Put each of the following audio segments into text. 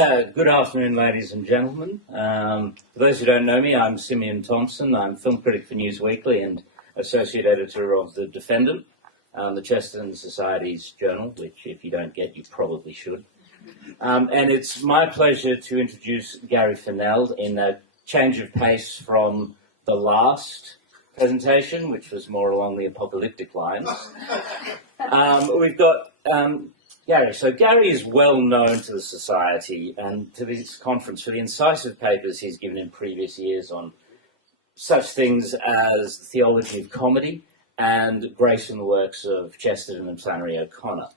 Good afternoon, ladies and gentlemen. For those who don't know me, I'm Simeon Thompson. I'm film critic for News Weekly and associate editor of The Defendant, the Chesterton Society's journal, which if you don't get, you probably should. And it's my pleasure to introduce Gary Furnell in a change of pace from the last presentation, which was more along the apocalyptic lines. We've got Gary. So Gary is well known to the Society and to this conference for the incisive papers he's given in previous years on such things as the theology of comedy and grace in the works of Chesterton and Flannery O'Connor.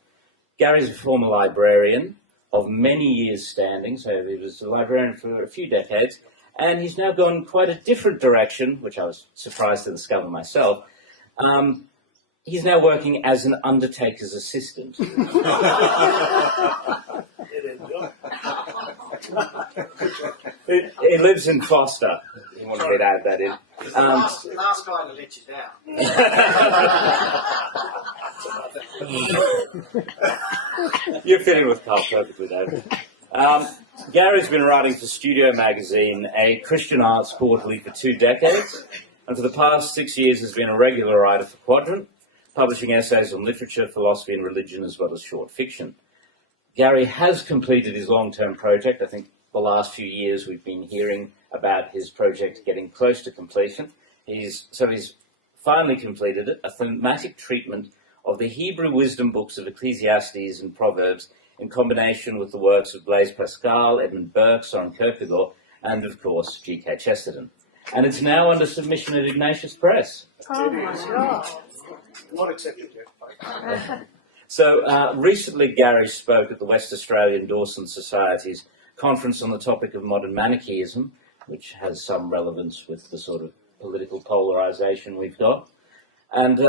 Gary's a former librarian of many years standing, so he was a librarian for a few decades, and he's now gone quite a different direction, which I was surprised to discover myself. He's now working as an undertaker's assistant. He lives in Foster. You wanted me to add that in. Last guy to let you down. You're fitting with Carl perfectly, David. Gary's been writing for Studio Magazine, a Christian arts quarterly, for 2 decades, and for the past 6 years has been a regular writer for Quadrant, publishing essays on literature, philosophy and religion, as well as short fiction. Gary has completed his long-term project. I think the last few years we've been hearing about his project getting close to completion. He's finally completed it, a thematic treatment of the Hebrew wisdom books of Ecclesiastes and Proverbs in combination with the works of Blaise Pascal, Edmund Burke, Soren Kierkegaard, and of course G.K. Chesterton. And it's now under submission at Ignatius Press. Oh my God. Not accepted yet. So recently Gary spoke at the West Australian Dawson Society's conference on the topic of modern Manichaeism, which has some relevance with the sort of political polarisation we've got. And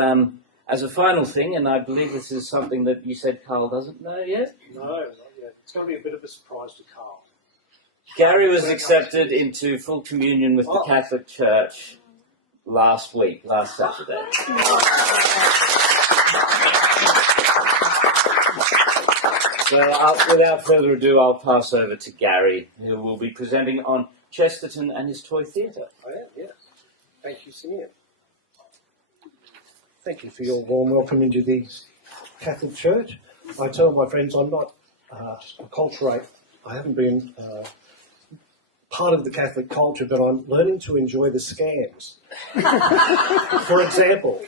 as a final thing, and I believe this is something that you said Carl doesn't know yet? No, not yet. It's going to be a bit of a surprise to Carl. Gary was accepted into full communion with the Catholic Church last Saturday. So without further ado, I'll pass over to Gary, who will be presenting on Chesterton and his toy theatre. I am, yeah. Thank you, Simeon. Thank you for your warm welcome into the Catholic Church. I tell my friends I'm not acculturate. I haven't been part of the Catholic culture, but I'm learning to enjoy the scams. For example,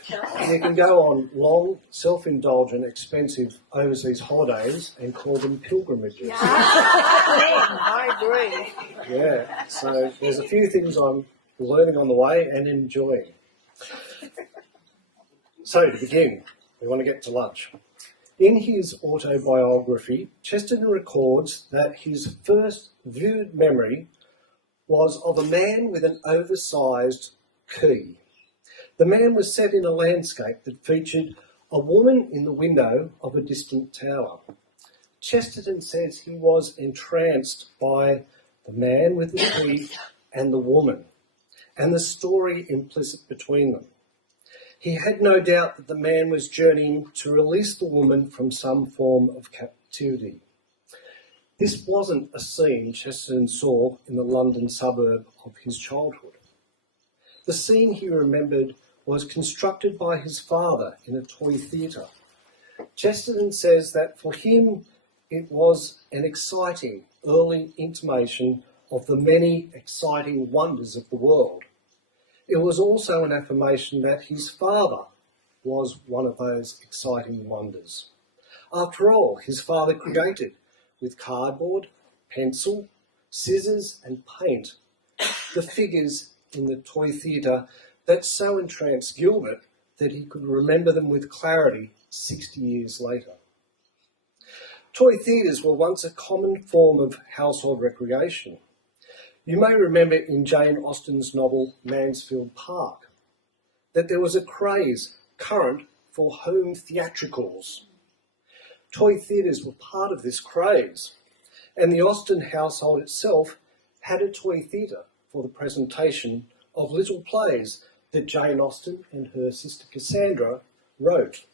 you can go on long, self-indulgent, expensive overseas holidays and call them pilgrimages. I agree. Yeah, so there's a few things I'm learning on the way and enjoying. So to begin, we want to get to lunch. In his autobiography, Chesterton records that his first vivid memory was of a man with an oversized key. The man was set in a landscape that featured a woman in the window of a distant tower. Chesterton says he was entranced by the man with the key and the woman, and the story implicit between them. He had no doubt that the man was journeying to release the woman from some form of captivity. This wasn't a scene Chesterton saw in the London suburb of his childhood. The scene he remembered was constructed by his father in a toy theatre. Chesterton says that for him it was an exciting early intimation of the many exciting wonders of the world. It was also an affirmation that his father was one of those exciting wonders. After all, his father created, with cardboard, pencil, scissors and paint, the figures in the toy theatre that so entranced Gilbert that he could remember them with clarity 60 years later. Toy theatres were once a common form of household recreation. You may remember in Jane Austen's novel Mansfield Park that there was a craze current for home theatricals. Toy theatres were part of this craze, and the Austen household itself had a toy theatre for the presentation of little plays that Jane Austen and her sister Cassandra wrote.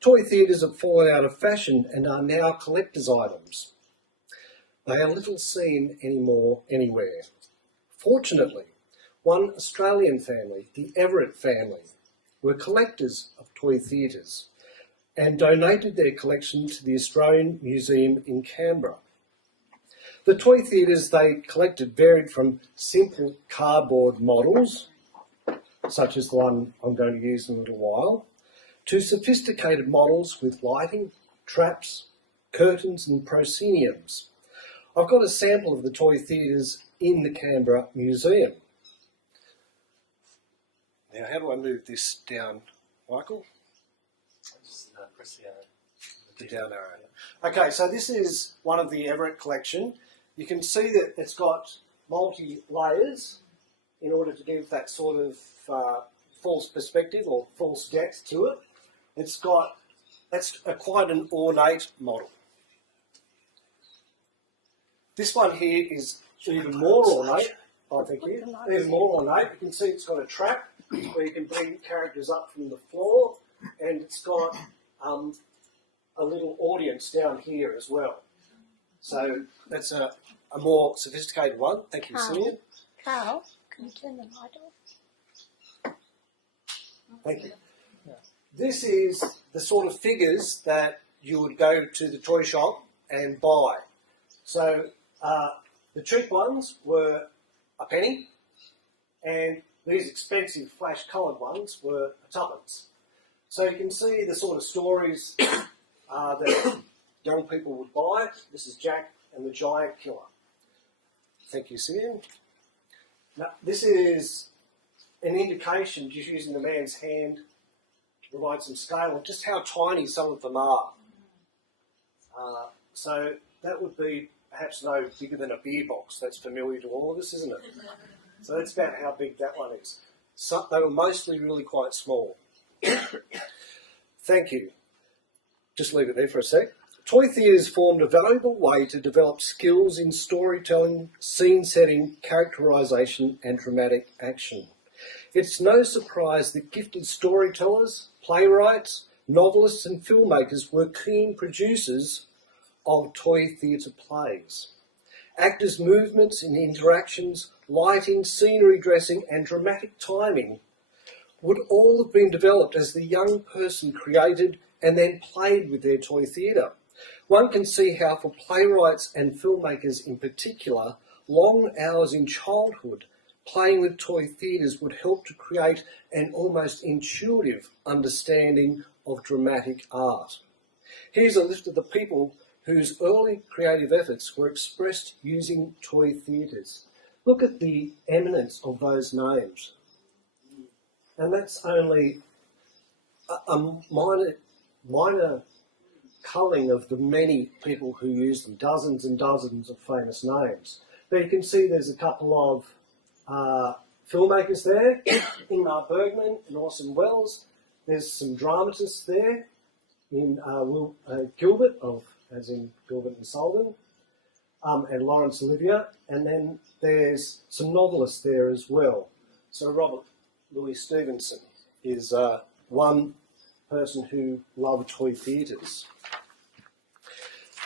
Toy theatres have fallen out of fashion and are now collector's items. They are little seen anymore anywhere. Fortunately, one Australian family, the Everett family, were collectors of toy theatres and donated their collection to the Australian Museum in Canberra. The toy theatres they collected varied from simple cardboard models, such as the one I'm going to use in a little while, to sophisticated models with lighting, traps, curtains and prosceniums. I've got a sample of the toy theatres in the Canberra Museum. Now, how do I move this down, Michael? Just press The down arrow. Okay, so this is one of the Everett collection. You can see that it's got multi-layers in order to give that sort of false perspective or false depth to it. That's quite an ornate model. This one here is even more ornate, I think here. Even more ornate. You can see it's got a trap where you can bring characters up from the floor, and it's got a little audience down here as well. So that's a more sophisticated one. Thank you, Simeon. Carl, can you turn the light off? Thank you. This is the sort of figures that you would go to the toy shop and buy. So the cheap ones were a penny, and these expensive flash-coloured ones were a tuppence. So you can see the sort of stories that young people would buy. This is Jack and the Giant Killer. Thank you, Simeon. Now, this is an indication, just using the man's hand to provide some scale of just how tiny some of them are. So that would be perhaps no bigger than a beer box. That's familiar to all of us, isn't it? So that's about how big that one is. So they were mostly really quite small. Thank you. Just leave it there for a sec. Toy theatres formed a valuable way to develop skills in storytelling, scene setting, characterisation and dramatic action. It's no surprise that gifted storytellers, playwrights, novelists and filmmakers were keen producers of toy theatre plays. Actors' movements and interactions, lighting, scenery dressing and dramatic timing would all have been developed as the young person created and then played with their toy theatre. One can see how for playwrights and filmmakers in particular, long hours in childhood playing with toy theatres would help to create an almost intuitive understanding of dramatic art. Here's a list of the people whose early creative efforts were expressed using toy theatres. Look at the eminence of those names. And that's only a minor culling of the many people who use them, dozens and dozens of famous names. But you can see there's a couple of filmmakers there, Ingmar Bergman and Orson Welles. There's some dramatists there in Will Gilbert, as in Gilbert and Sullivan, and Laurence Olivier. And then there's some novelists there as well. So Robert Louis Stevenson is one person who loved toy theatres.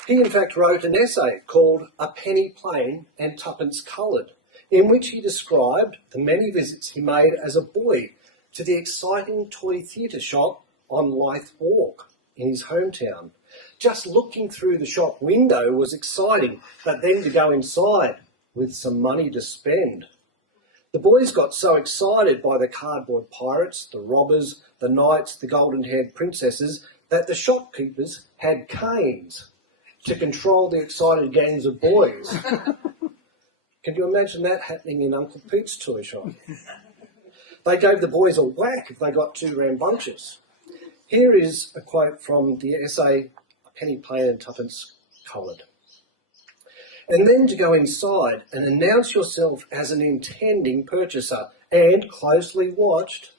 He in fact wrote an essay called A Penny Plain and Tuppence Coloured, in which he described the many visits he made as a boy to the exciting toy theatre shop on Lythe Walk in his hometown. Just looking through the shop window was exciting, but then to go inside with some money to spend. The boys got so excited by the cardboard pirates, the robbers, the knights, the golden-haired princesses, that the shopkeepers had canes to control the excited gangs of boys. Can you imagine that happening in Uncle Pete's toy shop? They gave the boys a whack if they got too rambunctious. Here is a quote from the essay, A Penny Plain and Tuppence Coloured. And then to go inside and announce yourself as an intending purchaser and, closely watched,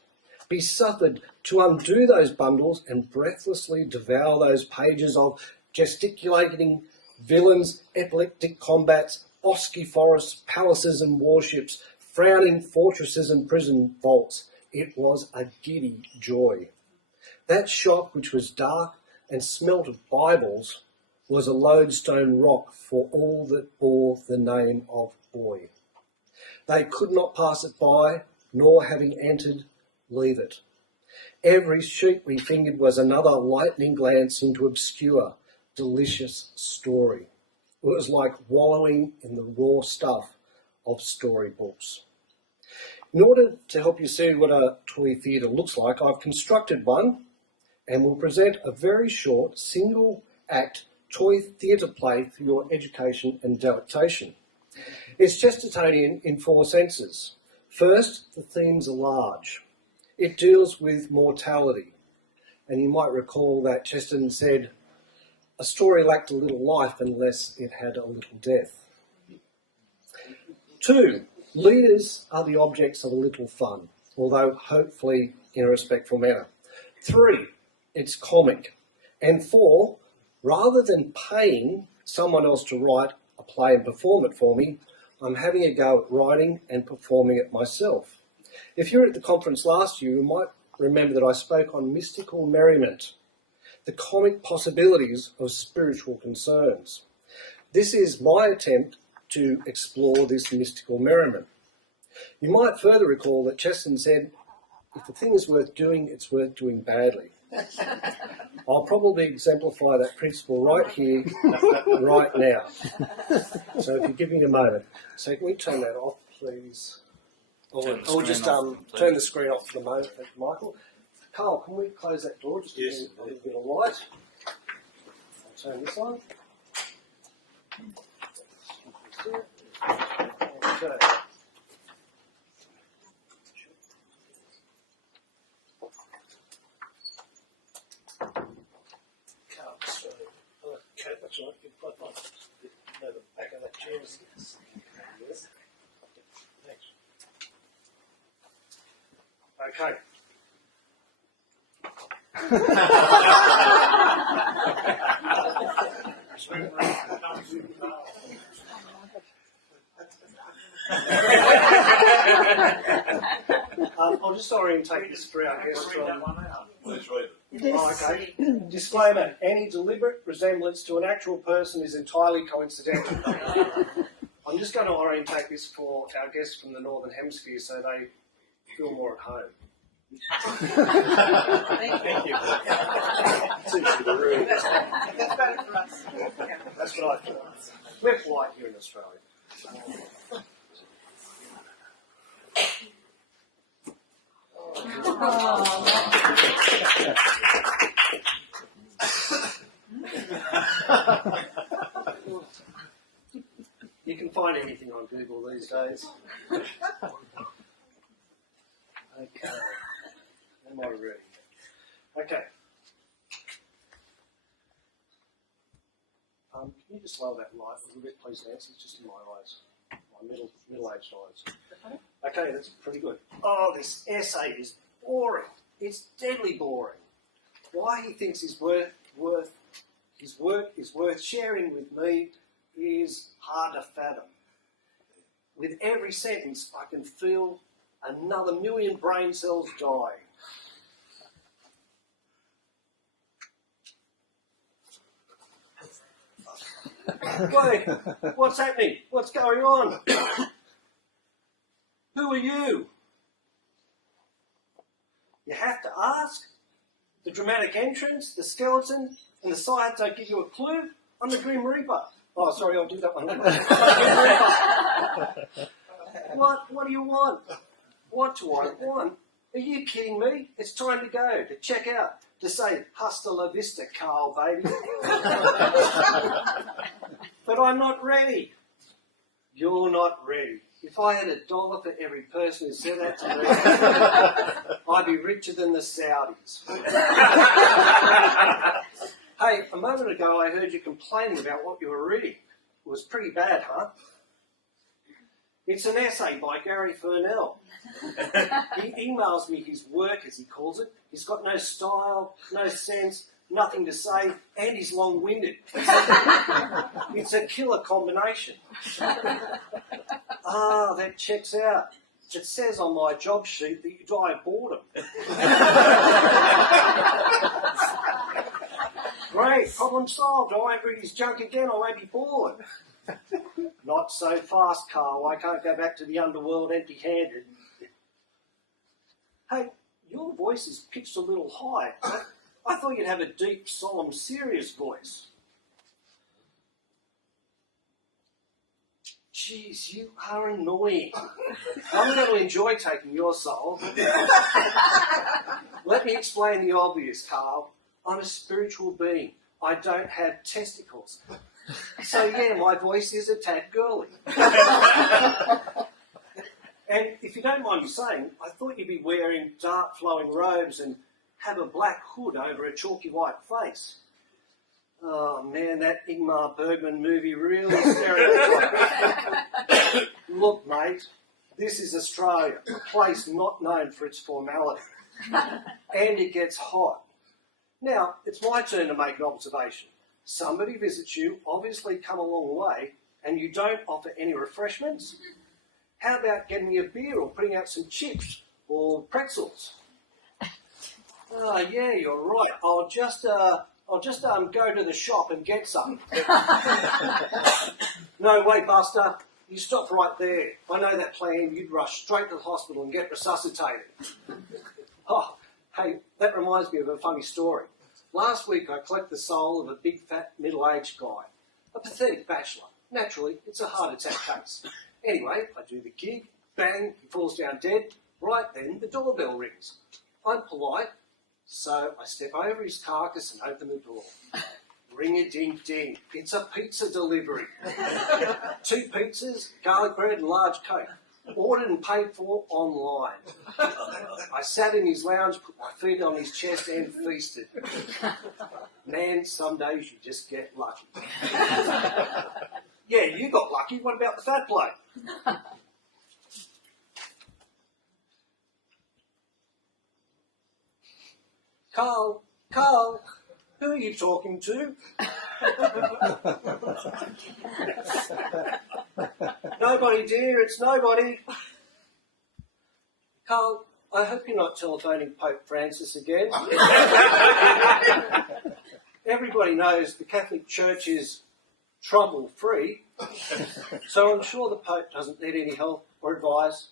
be suffered to undo those bundles and breathlessly devour those pages of gesticulating villains, epileptic combats, bosky forests, palaces and warships, frowning fortresses and prison vaults. It was a giddy joy. That shop, which was dark and smelt of Bibles, was a lodestone rock for all that bore the name of boy. They could not pass it by, nor having entered, leave it. Every sheet we fingered was another lightning glance into obscure, delicious story. It was like wallowing in the raw stuff of storybooks. In order to help you see what a toy theatre looks like, I've constructed one and will present a very short, single-act toy theatre play for your education and delectation. It's Chestertonian in four senses. First, the themes are large. It deals with mortality. And you might recall that Chesterton said, a story lacked a little life unless it had a little death. Two, leaders are the objects of a little fun, although hopefully in a respectful manner. Three, it's comic. And four, rather than paying someone else to write a play and perform it for me, I'm having a go at writing and performing it myself. If you were at the conference last year, you might remember that I spoke on mystical merriment, the comic possibilities of spiritual concerns. This is my attempt to explore this mystical merriment. You might further recall that Chesterton said, if the thing is worth doing, it's worth doing badly. I'll probably exemplify that principle right here, right now. So if you give me a moment. So can we turn that off, please? Or just turn the screen off for the moment, thank you, Michael. Carl, can we close that door just to get a little bit of light? I'll turn this on. Okay. Okay, that's all right. You've got the back of that chair. Yes. Thanks. Okay. I'll just orientate this for our guests. Okay. Disclaimer, any deliberate resemblance to an actual person is entirely coincidental. I'm just going to orientate this for our guests from the Northern Hemisphere so they feel more at home. Thank you. That's better for us. That's what I thought. We're polite here in Australia. You can find anything on Google these days. Okay. Am I ready? Okay. Can you just lower that light a little bit, please, Nancy? It's just in my eyes. My middle-aged eyes. Okay, that's pretty good. Oh, this essay is boring. It's deadly boring. Why he thinks his work is worth sharing with me is hard to fathom. With every sentence, I can feel another million brain cells dying. Wait, what's happening? What's going on? Who are you? You have to ask? The dramatic entrance, the skeleton, and the side don't give you a clue? I'm the Grim Reaper. Oh, sorry, I'll do that one. What do you want? What do I want? Are you kidding me? It's time to go, to check out, to say, hasta la vista, Carl, baby. But I'm not ready. You're not ready. If I had $1 for every person who said that to me, I'd be richer than the Saudis. Hey, a moment ago I heard you complaining about what you were reading. It was pretty bad, huh? It's an essay by Gary Furnell. He emails me his work, as he calls it. He's got no style, no sense, nothing to say, and he's long-winded. It's a killer combination. Ah, that checks out. It says on my job sheet that you die of boredom. Great, problem solved. I won't read his junk again, I won't be bored. Not so fast, Carl. I can't go back to the underworld empty-handed. Hey, your voice is pitched a little high. I thought you'd have a deep, solemn, serious voice. Jeez, you are annoying. I'm going to enjoy taking your soul. Let me explain the obvious, Carl. I'm a spiritual being. I don't have testicles. So yeah, my voice is a tad girly. And if you don't mind me saying, I thought you'd be wearing dark flowing robes and have a black hood over a chalky white face. Oh man, that Ingmar Bergman movie really stereotyped. Look, mate, this is Australia, a place not known for its formality. And it gets hot. Now, it's my turn to make an observation. Somebody visits you, obviously come a long way, and you don't offer any refreshments? How about getting me a beer or putting out some chips or pretzels? Oh, yeah, you're right. I'll just go to the shop and get some. No, wait, Buster. You stop right there. I know that plan. You'd rush straight to the hospital and get resuscitated. Oh, hey, that reminds me of a funny story. Last week I collected the soul of a big, fat, middle-aged guy. A pathetic bachelor. Naturally, it's a heart attack case. Anyway, I do the gig. Bang, he falls down dead. Right then, the doorbell rings. I'm polite, so I step over his carcass and open the door. Ring-a-ding-ding. It's a pizza delivery. 2 pizzas, garlic bread and large Coke. Ordered and paid for online. I sat in his lounge, put my feet on his chest and feasted. Man, some days you just get lucky. Yeah, you got lucky. What about the fat bloke? Carl, who are you talking to? Nobody, dear, it's nobody. Carl, I hope you're not telephoning Pope Francis again. Everybody knows the Catholic Church is trouble-free, so I'm sure the Pope doesn't need any help or advice.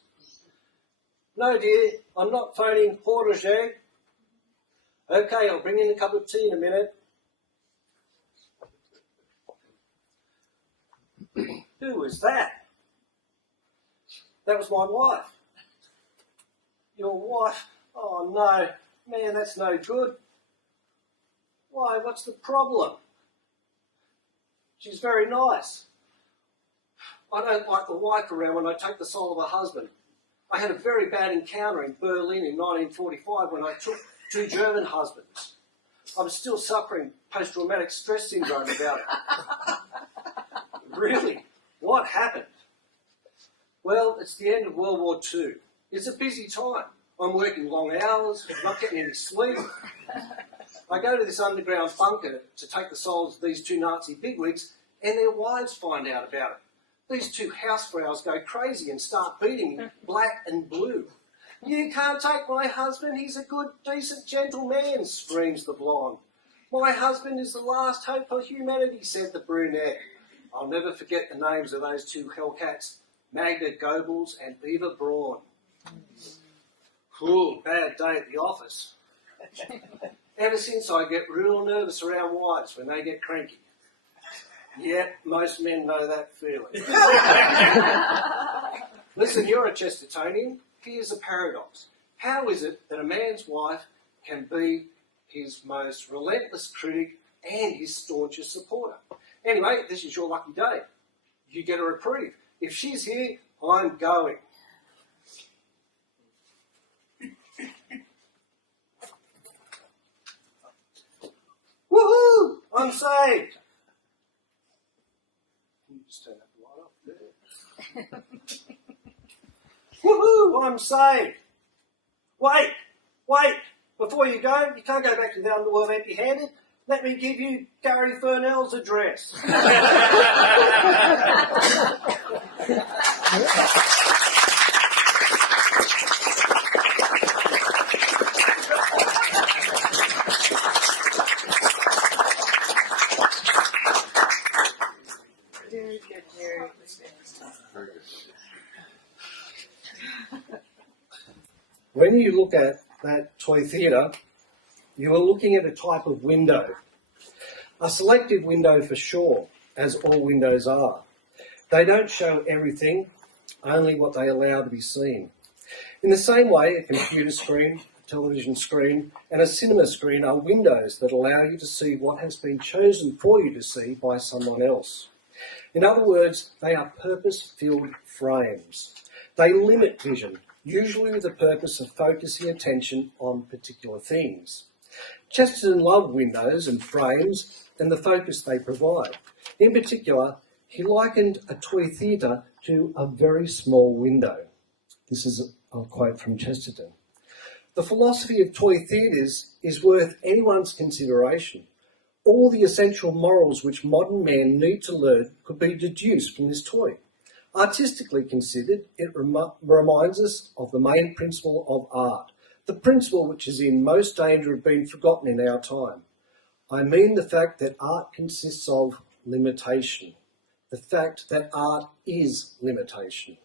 No, dear, I'm not phoning Portage. Okay, I'll bring in a cup of tea in a minute. Who was that? That was my wife. Your wife? Oh no, man, that's no good. Why, what's the problem? She's very nice. I don't like the wife around when I take the soul of a husband. I had a very bad encounter in Berlin in 1945 when I took 2 German husbands. I'm still suffering post-traumatic stress syndrome about it. Really? What happened? Well, it's the end of World War II. It's a busy time. I'm working long hours, not getting any sleep. I go to this underground bunker to take the souls of these 2 Nazi bigwigs, and their wives find out about it. These 2 housefrows go crazy and start beating me black and blue. You can't take my husband, he's a good, decent, gentle man, screams the blonde. My husband is the last hope for humanity, said the brunette. I'll never forget the names of those 2 hellcats, Magda Goebbels and Eva Braun. Cool, bad day at the office. Ever since I get real nervous around wives when they get cranky. Yep, most men know that feeling. Listen, you're a Chestertonian. Here's a paradox. How is it that a man's wife can be his most relentless critic and his staunchest supporter? Anyway, this is your lucky day. You get a reprieve. If she's here, I'm going. Woohoo! I'm saved! Can you just turn that light off there? Woohoo! I'm saved! Wait! Before you go, you can't go back to the underworld empty-handed. Let me give you Gary Furnell's address. When you look at that toy theatre, you are looking at a type of window. A selective window for sure, as all windows are. They don't show everything, only what they allow to be seen. In the same way, a computer screen, a television screen, and a cinema screen are windows that allow you to see what has been chosen for you to see by someone else. In other words, they are purpose-filled frames. They limit vision, usually with the purpose of focusing attention on particular things. Chesterton loved windows and frames and the focus they provide. In particular, he likened a toy theatre to a very small window. This is a quote from Chesterton. The philosophy of toy theatres is worth anyone's consideration. All the essential morals which modern men need to learn could be deduced from this toy. Artistically considered, it reminds us of the main principle of art, the principle which is in most danger of being forgotten in our time. I mean the fact that art consists of limitation, the fact that art is limitation.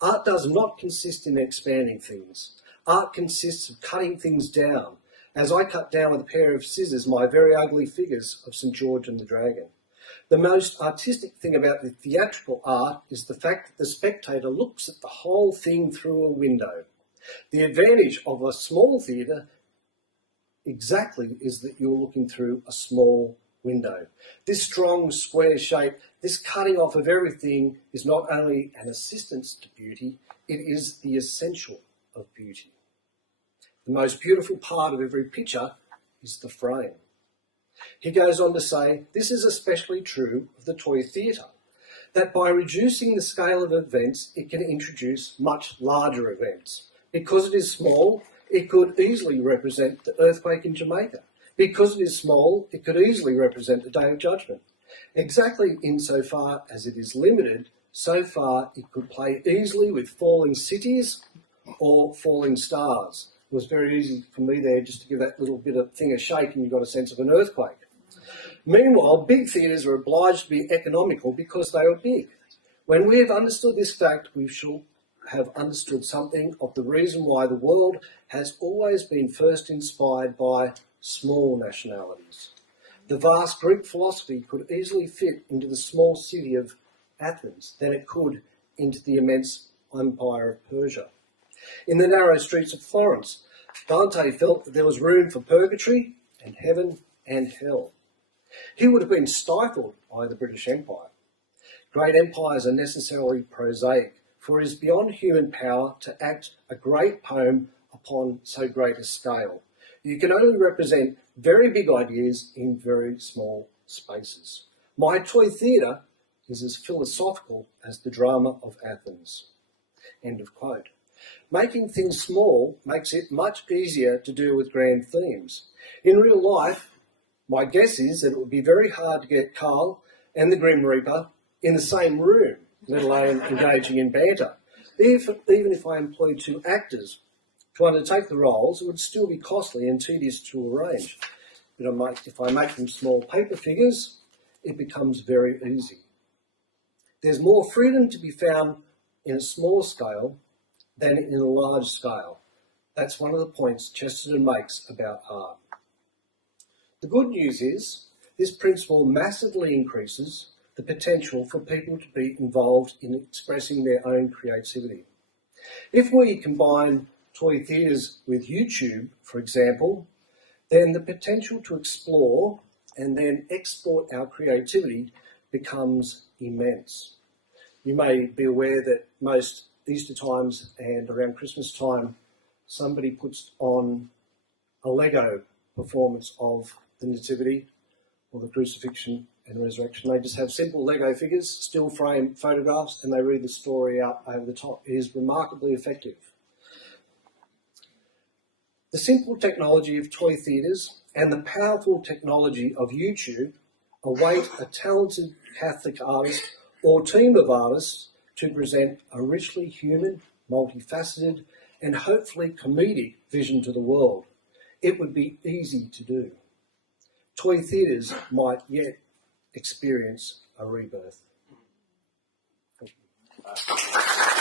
Art does not consist in expanding things. Art consists of cutting things down, as I cut down with a pair of scissors my very ugly figures of St. George and the Dragon. The most artistic thing about the theatrical art is the fact that the spectator looks at the whole thing through a window. The advantage of a small theatre exactly is that you're looking through a small window. This strong square shape, this cutting off of everything is not only an assistance to beauty, it is the essential of beauty. The most beautiful part of every picture is the frame. He goes on to say, this is especially true of the toy theatre, that by reducing the scale of events, it can introduce much larger events. Because it is small, it could easily represent the earthquake in Jamaica. Because it is small, it could easily represent the Day of Judgment. Exactly insofar as it is limited, so far it could play easily with falling cities or falling stars. It was very easy for me there just to give that little bit of thing a shake and you got a sense of an earthquake. Meanwhile, big theatres are obliged to be economical because they are big. When we have understood this fact, we shall have understood something of the reason why the world has always been first inspired by small nationalities. The vast Greek philosophy could easily fit into the small city of Athens than it could into the immense empire of Persia. In the narrow streets of Florence, Dante felt that there was room for purgatory and heaven and hell. He would have been stifled by the British Empire. Great empires are necessarily prosaic, for it is beyond human power to act a great poem upon so great a scale. You can only represent very big ideas in very small spaces. My toy theatre is as philosophical as the drama of Athens. End of quote. Making things small makes it much easier to deal with grand themes. In real life, my guess is that it would be very hard to get Carl and the Grim Reaper in the same room, let alone engaging in banter. Even if I employed two actors to undertake the roles, it would still be costly and tedious to arrange. If I make them small paper figures, it becomes very easy. There's more freedom to be found in a small scale than in a large scale. That's one of the points Chesterton makes about art. The good news is this principle massively increases the potential for people to be involved in expressing their own creativity. If we combine toy theatres with YouTube, for example, then the potential to explore and then export our creativity becomes immense. You may be aware that most Easter times and around Christmas time, somebody puts on a Lego performance of the Nativity or the Crucifixion and Resurrection. They just have simple Lego figures, still frame photographs, and they read the story out over the top. It is remarkably effective. The simple technology of toy theatres and the powerful technology of YouTube await a talented Catholic artist or team of artists to present a richly human, multifaceted, and hopefully comedic vision to the world. It would be easy to do. Toy theatres might yet experience a rebirth. Uh,